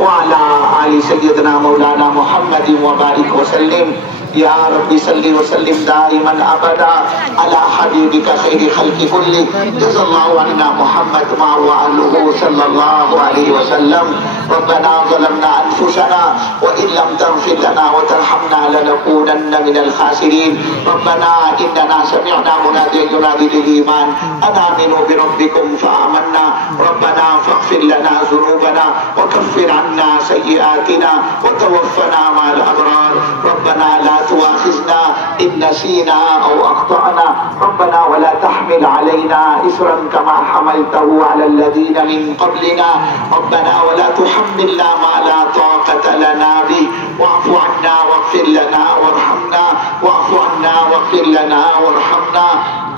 وعلى آل سيدنا مولانا محمد وبارك وسلم يا رب صل وسلم دائما ابدا على حبيبك خير خلق كله جزا الله عنا محمد وآله صلى الله عليه وسلم ربنا ظلمنا انفسنا وان لم تغفر لنا وترحمنا لنكونن من الخاسرين ربنا اننا سمعنا مناديا ينادي للايمان ان امنوا بربكم فآمنا ربنا فاغفر لنا ذنوبنا وكفر عنا سيئاتنا وتوفنا مع الابرار ربنا لا تؤاخذنا إن نسينا أو أخطأنا ربنا ولا تحمل علينا إصرا كما حملته على الذين من قبلنا ربنا ولا تحملنا ما لا طاقة لنا به واعف عنا واغفر لنا وارحمنا واعف عنا واغفر لنا وارحمنا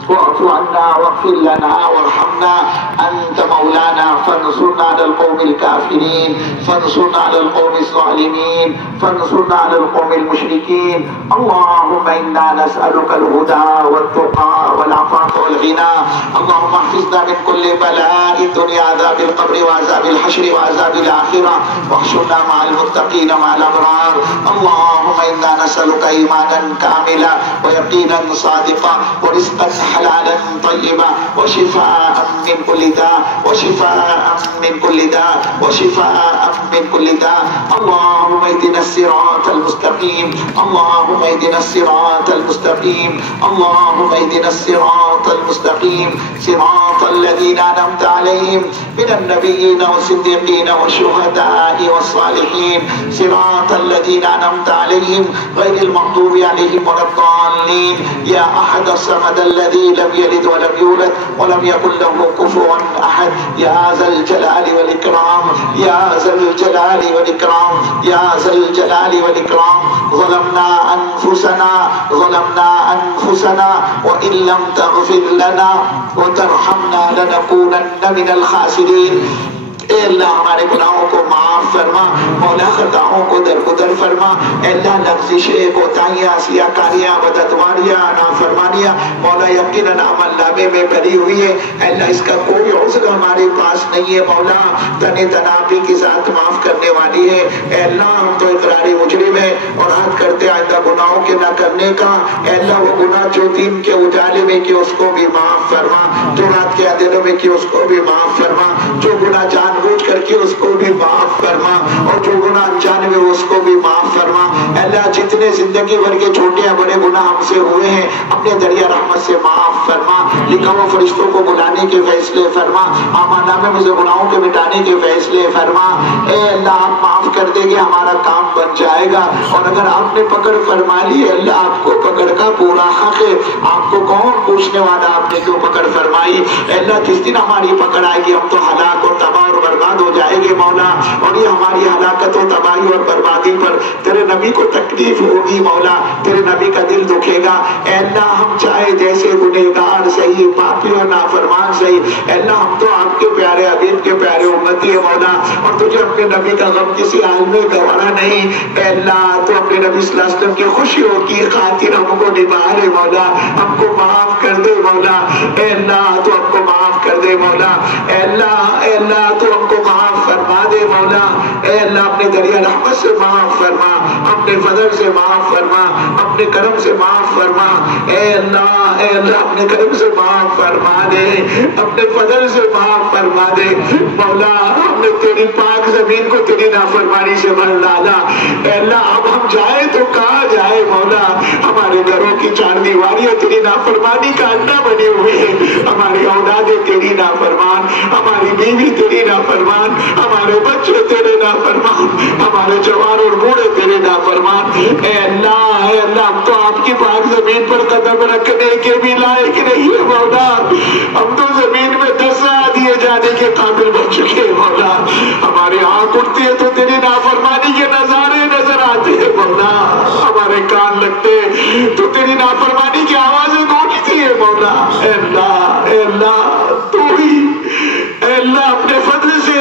واعف عنا واغفر لنا وارحمنا أنت مولانا فانصرنا على القوم الكافرين فانصرنا على القوم الظالمين فانصرنا على القوم المشركين اللهم إنا نسألك الهدى والتقى والعفاف والغنى اللهم احفظنا من كل بلاء الدنيا عذاب القبر وعذاب الحشر وعذاب الآخرة واحشرنا مع المتقين مع الأبرار اللهم إنا نسألك إيمانا كاملا ويقينا صادقا ورزقا حلالا طيبا وشفاء من كل داء وشفاء من كل داء وشفاء من كل داء اللهم اهدنا الصراط المستقيم اللهم اهدنا الصراط المستقيم اللهم اهدنا الصراط المستقيم صراط الذين أنعمت عليهم من النبيين والصديقين والشهداء والصالحين صراط الذين أنعمت عليهم غير المغضوب عليهم ولا الضالين يا أحد الصمد الذي لم يلد ولم يولد ولم يكن له كفوا أحد يا ذا الجلال والإكرام يا ذا الجلال والإكرام يا ذا الجلال والإكرام ظلمنا أنفسنا وإن لم تغفر لنا وترحمنا لنكونن من الخاسرين اے اللہ ہمارے گناہوں کو معاف فرما مولا خطاؤں کو درگزر فرما اے اللہ لغزشیں کوتاہیاں سیاکاریاں بدعتواریاں نافرمانیاں مولا یقیناً عمل نامے میں بھری ہوئی ہے اے اللہ اس کا کوئی عذر ہمارے پاس نہیں ہے مولا تنے تنابی کی ذات معاف کرنے والی ہے اے اللہ ہم تو اقراری مجرم ہے اور حد کرتے آئندہ گناہوں کے نہ کرنے کا اے اللہ وہ گناہ جو دین کے اجالے میں کی اس کو بھی معاف فرما جو رات کے اندھیروں میں کی اس کو بھی معاف فرما جو گناہ جان بوجھ کر کے اس کو بھی معاف فرما اور جو گناہ انجانے میں اس کو بھی معاف فرما اے اللہ جتنے زندگی بھر کے چھوٹے یا بڑے گناہ ہم سے ہوئے ہیں اپنے دریا رحمت سے معاف فرما لکھا ہوا فرشتوں کو بلانے کے فیصلے فرما نامے میں سے گناہوں کے مٹانے کے فیصلے فرما اے اللہ آپ معاف کر دیں گے ہمارا کام بن جائے گا اور اگر آپ نے پکڑ فرما لی اللہ آپ کو پکڑ کا پورا حق ہے آپ کو کون پوچھنے والا آپ نے کیوں پکڑ فرمائی اے اللہ جس دن ہماری پکڑ آئے گی ہم تو ہلاک اور تباہ اور برباد ہو جائے گے مولا اور یہ ہماری ہلاکت و تباہی اور بربادی پر تیرے نبی کو تکلیف ہوگی مولا تیرے نبی کا دل دکھے گا اے اللہ ہم چاہے جیسے گنہگار صحیح پاپی اور نافرمان صحیح اے اللہ ہم تو آپ کے پیارے حبیب کے پیارے امتی ہے مولا اور تجھے اپنے نبی کا غم کسی حال میں گوارا نہیں اے اللہ تو اپنے نبی صلی اللہ علیہ وسلم کی خوشیوں کی خاطر ہم کو نبھا رہے مولا ہم کو معاف کر دے مولا اے اللہ تو ہم کو معاف کر دے مولا اے اللہ تو ہم کو معاف فرما دے مولا اے اللہ اپنے دریا رحمت سے معاف فرما اپنے فضل سے معاف فرما اپنے کرم سے معاف فرما اے اللہ اپنے کرم سے معاف فرما دے اپنے فضل سے معاف فرما دے مولا ہم نے تیری پاک زمین کو تیری نافرمانی سے بھر ڈالا اے اللہ اب ہم جائے تو کہاں جائے مولا ہمارے گھروں کی چار دیواریاں تیری نافرمانی کا اڈا بنی ہوئی ہے ہماری اولادیں تیری نافرمان ہماری بیوی تیری نافرمان ہمارے بچے تیرے نافرمان ہمارے جوان اور بوڑھے تیرے نافرمان اے اللہ ہم تو آپ کی پاک زمین پر قدم رکھنے کے بھی لائق نہیں ہے مولا ہم تو زمین میں دسا دیے جانے کے قابل بن چکے ہیں مولا ہماری آنکھ اٹھتی ہے تو تیری نافرمانی کے نظارے نظر آتے ہیں مولا ہمارے کان لگتے تو تیری نافرمانی کی آوازیں گونجتی ہے مولا اے اللہ تو ہی اے اللہ اپنے فضل سے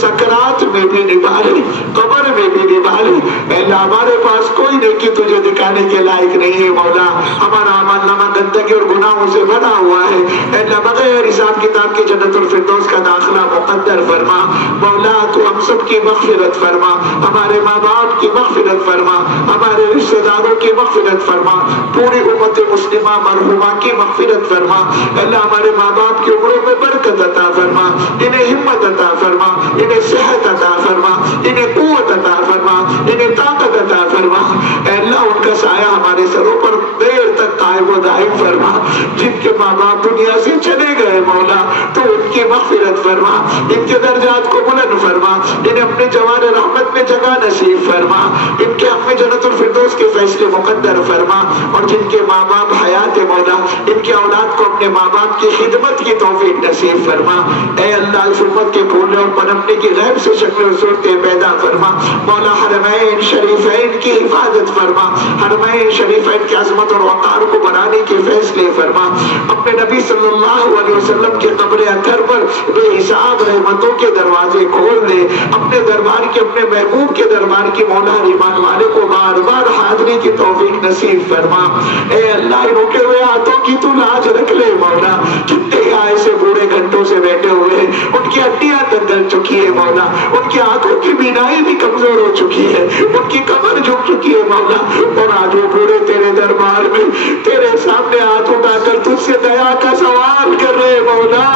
سکرات میں بھی نبھالے، قبر میں بھی نبھالے۔ اے اللہ ہمارے پاس کوئی نیکی تجھے دکھانے کے لائق نہیں ہے مولا، ہمارا عمل نامہ گندگی اور گناہوں سے بنا ہوا ہے۔ اے اللہ بغیر حساب کتاب کے جنت الفردوس کا داخلہ مقدر فرما مولا، تو ہم سب کی مغفرت فرما، ہمارے ماں باپ کی مغفرت فرما، ہمارے رشتہ داروں کی مغفرت فرما، پوری امت مسلمہ مرحومہ کی مغفرت فرما۔ اللہ ہمارے ماں باپ کی عمروں میں برکت عطا فرما، انہیں ہمت عطا فرما، انہیں صحت عطا فرما، انہیں قوت عطا فرما، انہیں طاقت عطا فرما۔ اے اللہ ان کا سایہ ہمارے سروں پر دیر تک قائم و دائم فرما۔ جن کے ماں باپ دنیا سے چلے گئے مولا تو ان کی مغفرت فرما، ان کے درجات کو بلند فرما، انہیں اپنے جوان رحمت میں جگہ نصیب فرما، ان کے حق میں جنت الفردوس کے فیصلے مقدر فرما۔ اور جن کے ماں باپ حیات مولا ان کے اولاد کو اپنے ماں باپ کی خدمت کی توفیق نصیب فرما۔ اے اللہ اس امت کے پھولنے اور پنپنے کی غیب سے شکل و صورتیں پیدا فرما مولا، حرمین شریفین کی حفاظت فرما، حرمین شریفین کی عظمت اور وقار کو بڑھانے کے فیصلے فرما۔ اپنے نبی صلی اللہ علیہ وسلم کے قبر اطہر پر بے حساب رحمتوں کے دروازے کھول دے، اپنے دربار کے اپنے محبوب کے دربار کی مولا ایمان والے کو بار بار حاضری کی توفیق نصیب فرما۔ اے اللہ ان رکے ہوئے ہاتھوں کی تو لاج رکھ لے مولا، کتنے ایسے بوڑھے گھنٹوں سے بیٹھے ہوئے ہیں، ان کی ہڈیاں دندل چکی ہے مولا، ان کی آنکھوں کی بینائی بھی کمزور ہو چکی ہے، ان کی کمر جھک چکی ہے مولا، اور آج وہ بوڑھے تیرے دربار میں تیرے سامنے ہاتھ اٹھا کر تجھ سے دیا کا سوال کر رہے مولا،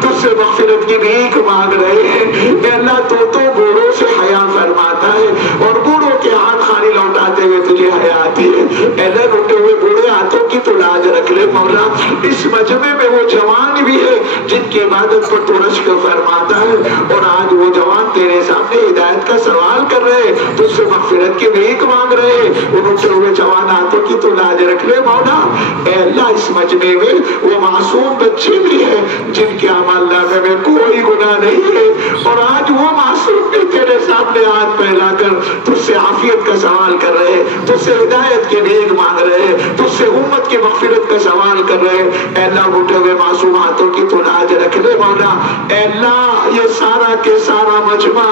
تجھ سے مغفرت کی بھیک مانگ رہے ہیں۔ اے اللہ تو بوڑھوں سے حیا فرماتا ہے اور بوڑھوں کے ہاتھ خالی لوٹاتے ہوئے تجھے حیا آتی ہے۔ اے اللہ اٹھے ہوئے بوڑھے ہاتھوں کی تو لاج رکھ لے مولا، اس مجمع میں وہ جوان بھی ہے جن کی عبادت پر تو رشک فرماتا ہے، اور آج وہ جوان تیرے سامنے ہدایت کا سوال کر رہے، تجھ سے مغفرت کی بھیک مانگ رہے، ان اٹھے ہوئے جوان ہاتھوں کی تو لاج رکھ لے مولا۔ اے اللہ اس مجمع میں وہ معصوم بچے بھی ہیں جن کے اعمال نامے میں کوئی گناہ نہیں ہے، اور آج وہ معصوم بھی تیرے سامنے ہاتھ پھیلا کر تجھ سے عافیت کا سوال کر رہے، تجھ سے ہدایت کی بھیک مانگ رہے، تجھ سے امت کی مغفرت کا سوال کر رہے۔ اے اللہ اٹھے ہوئے معصوم ہاتھوں کی تو لاج رکھ لے مولا۔ اے اللہ یہ سارا کے سارا مجمع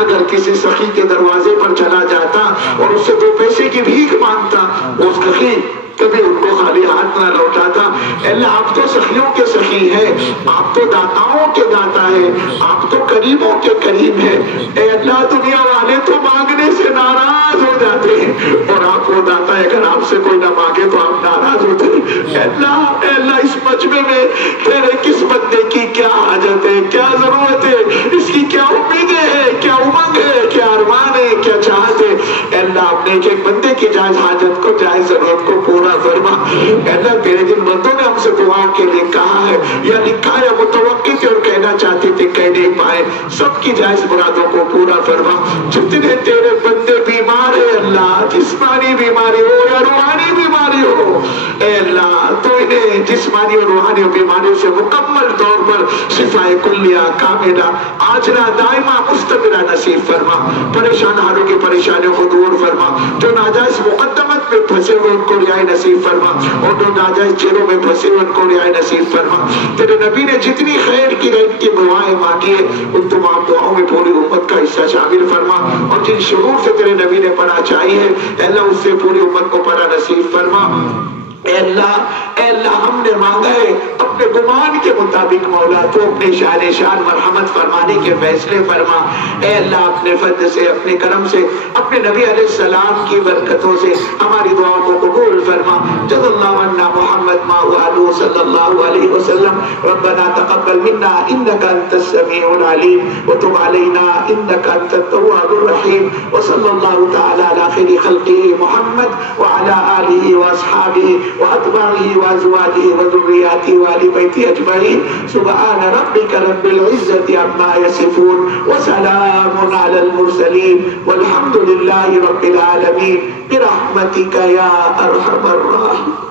اگر کسی سخی کے دروازے پر چلا جاتا اور اس سے 2 پیسے کی بھیک مانگتا، اس سخی کبھی ان کو خالی ہاتھ نہ لوٹاتا۔ اے اللہ آپ تو سخیوں کے سخی ہیں، آپ تو داتاؤں کے داتا ہیں، آپ تو قریبوں کے قریب ہیں۔ اے اللہ دنیا والے تو مانگنے سے ناراض ہو جاتے ہیں، اور آپ وہ داتا ہے اگر آپ سے کوئی نہ مانگے تو آپ ناراض ہوتے ہیں۔ اے اللہ اس مجمع میں تیرے کس بندے کی کیا حاجت ہے، کیا ضرورت ہے، اس کی کیا امیدیں ہیں، کیا امنگ ہے، کیا ارمان ہے، کیا چاہت ہے۔ اے اللہ اپنے ایک بندے کی جائز حاجت کو، جائز ضرورت کو پورا فرما۔ اے اللہ تیرے جن بندوں نے ہم سے دعاؤں کے لیے کہا ہے یا لکھا ہے، متوقع تھے اور کہنا چاہتے تھے کہہ نہیں پائے، سب کی جائز مرادوں کو پورا فرما۔ جتنے تیرے بندے بیمار ہیں اللہ، جسمانی بیماری ہو یا روحانی بیماری ہو، اے اللہ تو انہیں جسمانی اور روحانی بیماریوں سے مکمل طور پر شفا کلیہ کاملہ عاجلہ دائمہ مستمرہ نصیب فرما۔ پریشان حالوں کی پریشانیوں کو دور فرما، جو ناجائز مقدمت میں پھنسے ہوئے ان کو رہائی نصیب فرما، اور جو ناجائز چیروں میں پھنسے ہوئے ان کو رہائی نصیب فرما۔ تیرے نبی نے جتنی خیر کی رحمت کی دعائیں مانگی ہے ان تمام دعاؤں میں پوری امت کا حصہ شامل فرما، اور جن شعور سے تیرے نبی نے پڑھا چاہیے اے اللہ اس سے پوری امت کو پڑھا نصیب فرما۔ اے اللہ ہم نے مانگا ہے اپنے گمان کے مطابق مولا تو اپنے شان مرحمت فرمانے کے فیصلے فرما۔ اے اللہ اپنے فضل سے، اپنے کرم سے، اپنے نبی علیہ السلام کی برکتوں سے ہماری دعاؤں کو قبول فرما۔ جزا اللہ عنا محمد ما وعلو صلی اللہ علیہ وسلم۔ ربنا تقبل منا انك انت السميع العليم وتب علينا انك انت التواب الرحيم، وصلى الله تعالى على خير خلقه محمد وعلى آله واصحابه وأتباعه وأزواجه وذرياته وآل بيته أجمعين، سبحان ربك رب العزة عما يصفون وسلام على المرسلين والحمد لله رب العالمين برحمتك يا أرحم الراحمين۔